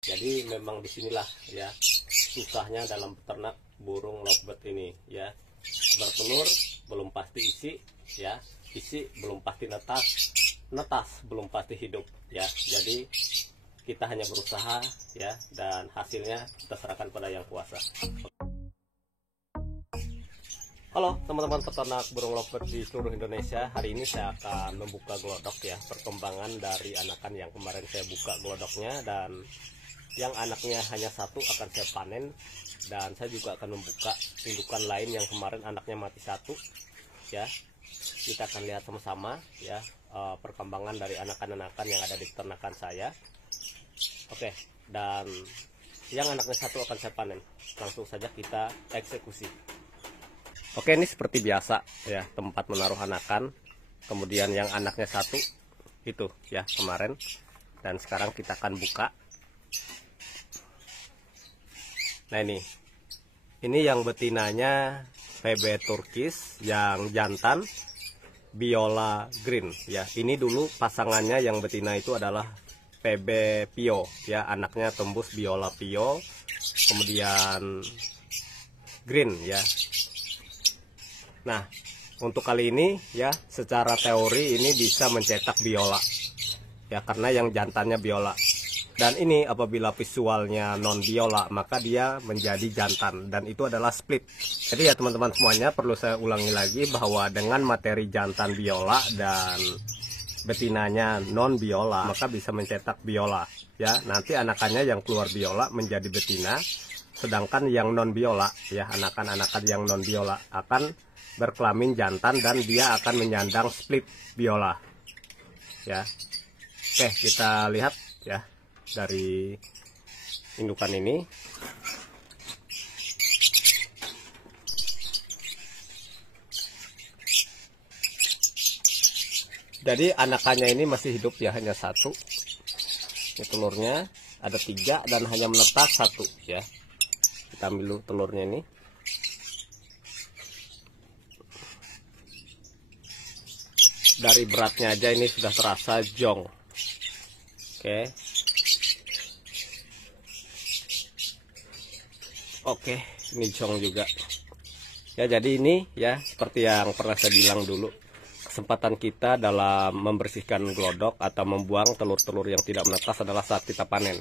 Jadi memang disinilah ya susahnya dalam peternak burung lovebird ini ya. Bertelur belum pasti isi ya, isi belum pasti netas, netas belum pasti hidup ya. Jadi kita hanya berusaha ya, dan hasilnya kita serahkan pada yang kuasa. Halo teman-teman peternak burung lovebird di seluruh Indonesia. Hari ini saya akan membuka glodok ya, perkembangan dari anakan yang kemarin saya buka glodoknya, dan yang anaknya hanya satu akan saya panen, dan saya juga akan membuka indukan lain yang kemarin anaknya mati satu ya. Kita akan lihat sama-sama ya perkembangan dari anakan-anakan yang ada di peternakan saya. Oke, dan yang anaknya satu akan saya panen. Langsung saja kita eksekusi. Oke, ini seperti biasa ya, tempat menaruh anakan. Kemudian yang anaknya satu itu ya kemarin, dan sekarang kita akan buka. Nah ini yang betinanya PB Turkish, yang jantan Biola Green ya. Ini dulu pasangannya yang betina itu adalah PB Pio ya, anaknya tembus Biola Pio, kemudian Green ya. Nah untuk kali ini ya, secara teori ini bisa mencetak Biola ya, karena yang jantannya Biola. Dan ini apabila visualnya non biola, maka dia menjadi jantan, dan itu adalah split. Jadi ya teman-teman semuanya, perlu saya ulangi lagi bahwa dengan materi jantan biola dan betinanya non biola, maka bisa mencetak biola ya. Nanti anakannya yang keluar biola menjadi betina, sedangkan yang non biola ya, anakan-anakan yang non biola akan berkelamin jantan, dan dia akan menyandang split biola ya. Oke, kita lihat ya dari indukan ini. Jadi anakannya ini masih hidup ya, hanya satu. Ini telurnya ada 3 dan hanya menetas 1 ya. Kita ambil dulu telurnya ini. Dari beratnya aja ini sudah terasa jong. Oke, ini jong juga ya. Jadi ini ya, seperti yang pernah saya bilang dulu, kesempatan kita dalam membersihkan glodok atau membuang telur-telur yang tidak menetas adalah saat kita panen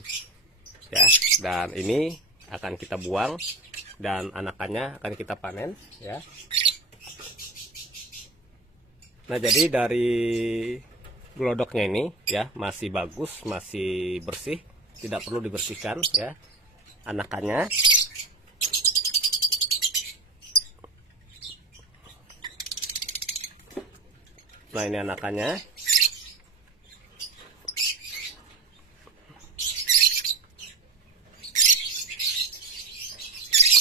ya. Dan ini akan kita buang, dan anakannya akan kita panen ya. Nah jadi dari glodoknya ini ya masih bagus, masih bersih, tidak perlu dibersihkan ya anakannya. Nah ini anakannya.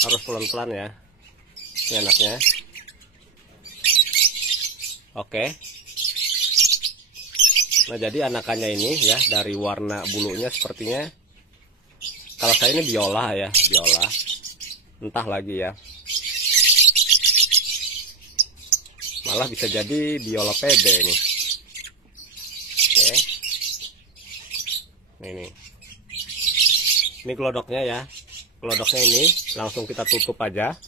Harus pelan-pelan ya ini anaknya. Oke. Nah jadi anakannya ini ya, dari warna bulunya sepertinya, kalau saya ini biola ya, biola entah lagi ya, malah bisa jadi biola PB ini. Oke, ini glodoknya ya. Glodoknya ini langsung kita tutup aja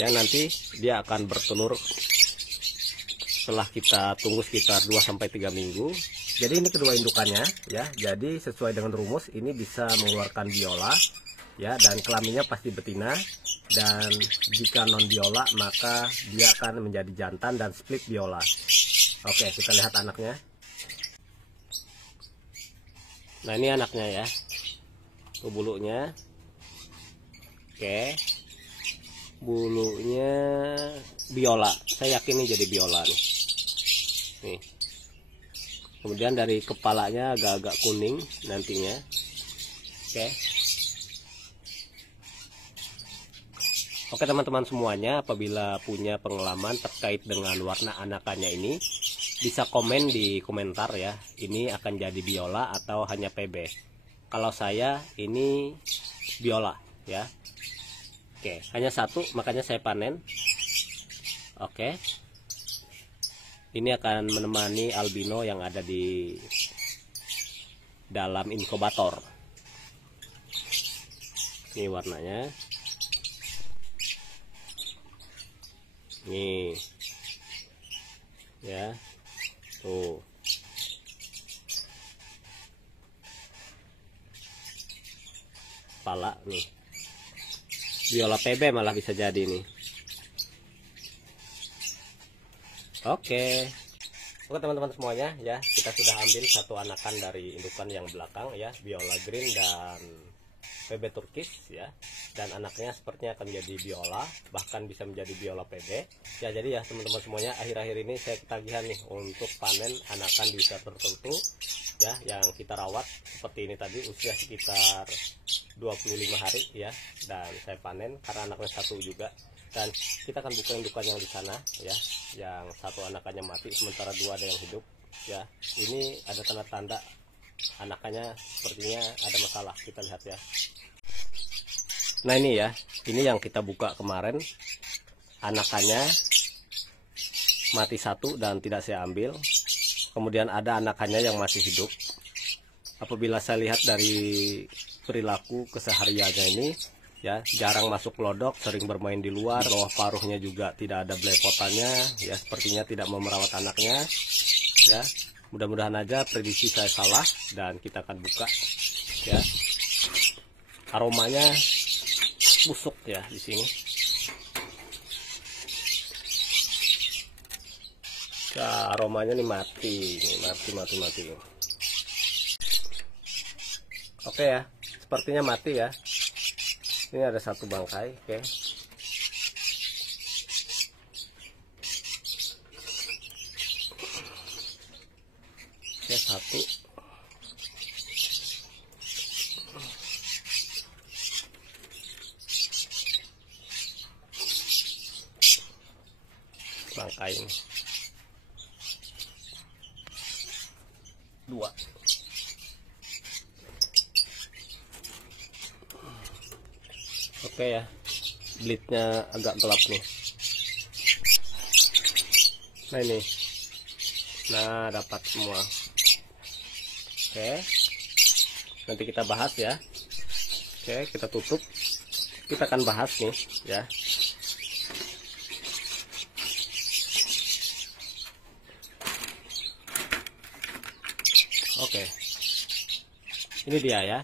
ya, nanti dia akan bertelur setelah kita tunggu sekitar 2-3 minggu. Jadi ini kedua indukannya ya. Jadi sesuai dengan rumus ini bisa mengeluarkan biola ya, dan kelaminnya pasti betina. Dan jika non biola maka dia akan menjadi jantan dan split biola. Oke, kita lihat anaknya. Nah ini anaknya ya, tuh bulunya. Oke, bulunya biola, saya yakin ini jadi biola nih. Kemudian dari kepalanya agak-agak kuning nantinya. Oke teman-teman semuanya, apabila punya pengalaman terkait dengan warna anakannya ini, bisa komen di komentar ya, ini akan jadi biola atau hanya PB. Kalau saya ini biola ya. Oke, hanya satu, makanya saya panen. Oke, ini akan menemani albino yang ada di dalam inkubator. Ini warnanya. Nih. Ya. Tuh. Kepala nih. Biola PB malah bisa jadi nih. Oke. Oke teman-teman semuanya ya, kita sudah ambil satu anakan dari indukan yang belakang ya, biola green dan PB Turkish ya, dan anaknya sepertinya akan menjadi biola, bahkan bisa menjadi biola PB ya. Jadi ya teman-teman semuanya, akhir-akhir ini saya ketagihan nih untuk panen anakan di usia tertentu ya, yang kita rawat seperti ini tadi, usia sekitar 25 hari ya, dan saya panen karena anaknya satu juga. Dan kita akan buka indukan yang di sana ya, yang satu anakannya mati sementara dua ada yang hidup ya. Ini ada tanda-tanda anakannya sepertinya ada masalah, kita lihat ya. Nah ini ya, ini yang kita buka kemarin, anakannya mati satu dan tidak saya ambil. Kemudian ada anakannya yang masih hidup. Apabila saya lihat dari perilaku kesehariannya ini ya, jarang masuk lodok, sering bermain di luar, bawah paruhnya juga tidak ada belepotannya ya, sepertinya tidak mau merawat anaknya ya. Mudah-mudahan aja prediksi saya salah, dan kita akan buka ya. Aromanya busuk ya di sini. Ya, aromanya nih mati, mati. Oke ya, sepertinya mati ya. Ini ada satu bangkai, oke. Oke, satu. Bangkai ini. Dua. Oke ya, blitnya agak gelap nih. Nah ini, nah dapat semua. Oke, nanti kita bahas ya. Oke, kita tutup. Kita akan bahas nih ya. Oke, ini dia ya.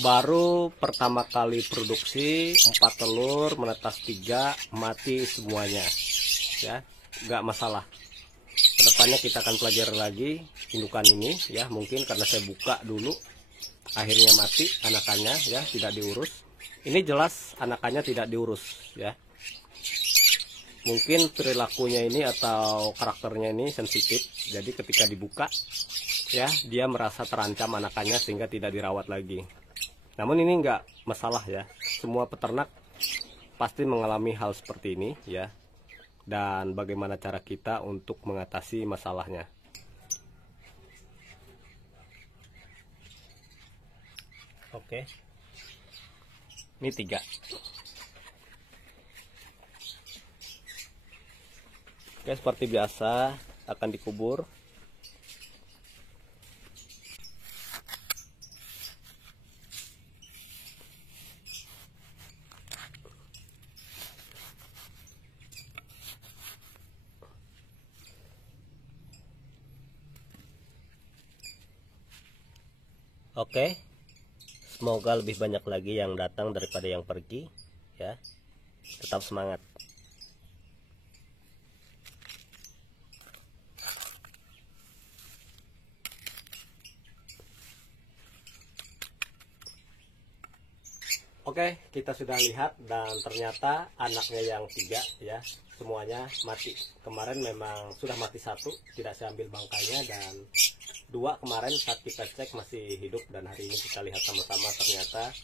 Baru pertama kali produksi 4 telur, menetas 3, mati semuanya ya, nggak masalah. Kedepannya kita akan pelajari lagi indukan ini ya, mungkin karena saya buka dulu akhirnya mati anakannya ya, tidak diurus. Ini jelas anakannya tidak diurus ya, mungkin perilakunya ini atau karakternya ini sensitif, jadi ketika dibuka ya, dia merasa terancam anakannya sehingga tidak dirawat lagi. Namun ini enggak masalah ya, semua peternak pasti mengalami hal seperti ini ya. Dan bagaimana cara kita untuk mengatasi masalahnya. Oke, ini 3. Oke, seperti biasa akan dikubur. Oke, semoga lebih banyak lagi yang datang daripada yang pergi ya. Tetap semangat. Oke, kita sudah lihat dan ternyata anaknya yang 3 ya, semuanya mati. Kemarin memang sudah mati 1, tidak saya ambil bangkainya, dan 2 kemarin saat kita cek masih hidup, dan hari ini kita lihat sama-sama ternyata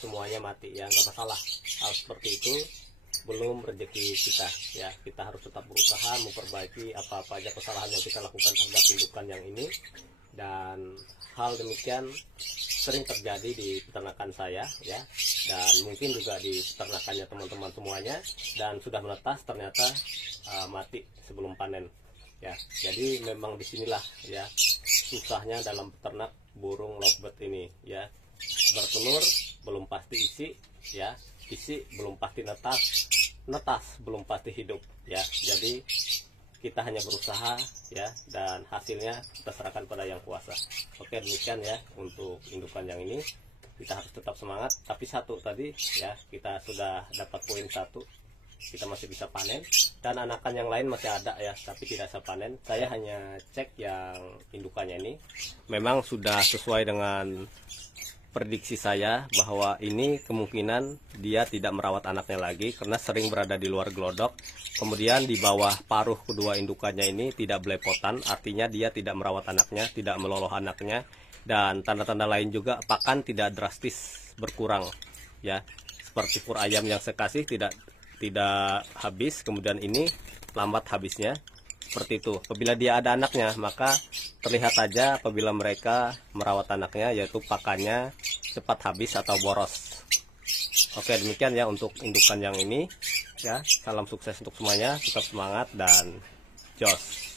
semuanya mati ya. Nggak masalah, hal seperti itu belum rezeki kita ya. Kita harus tetap berusaha memperbaiki apa-apa aja kesalahan yang kita lakukan terhadap indukan yang ini, dan hal demikian sering terjadi di peternakan saya ya, dan mungkin juga di peternakannya teman-teman semuanya, dan sudah menetas ternyata mati sebelum panen ya. Jadi memang disinilah ya susahnya dalam peternak burung lovebird ini ya, bertelur belum pasti isi, ya. Isi belum pasti netas, netas belum pasti hidup, ya. Jadi kita hanya berusaha, ya, dan hasilnya kita serahkan pada yang kuasa. Oke, demikian ya untuk indukan yang ini. Kita harus tetap semangat. Tapi satu tadi, ya, kita sudah dapat poin satu, kita masih bisa panen, dan anakan yang lain masih ada, ya, tapi tidak bisa panen. Saya hanya cek yang indukannya ini memang sudah sesuai dengan prediksi saya, bahwa ini kemungkinan dia tidak merawat anaknya lagi karena sering berada di luar glodok. Kemudian di bawah paruh kedua indukannya ini tidak belepotan, artinya dia tidak merawat anaknya, tidak meloloh anaknya, dan tanda-tanda lain juga pakan tidak drastis berkurang, ya. Seperti pur ayam yang saya kasih tidak habis, kemudian ini lambat habisnya. Seperti itu. Apabila dia ada anaknya, maka terlihat saja apabila mereka merawat anaknya, yaitu pakannya cepat habis atau boros. Oke, demikian ya untuk indukan yang ini, ya. Salam sukses untuk semuanya, tetap semangat dan jos.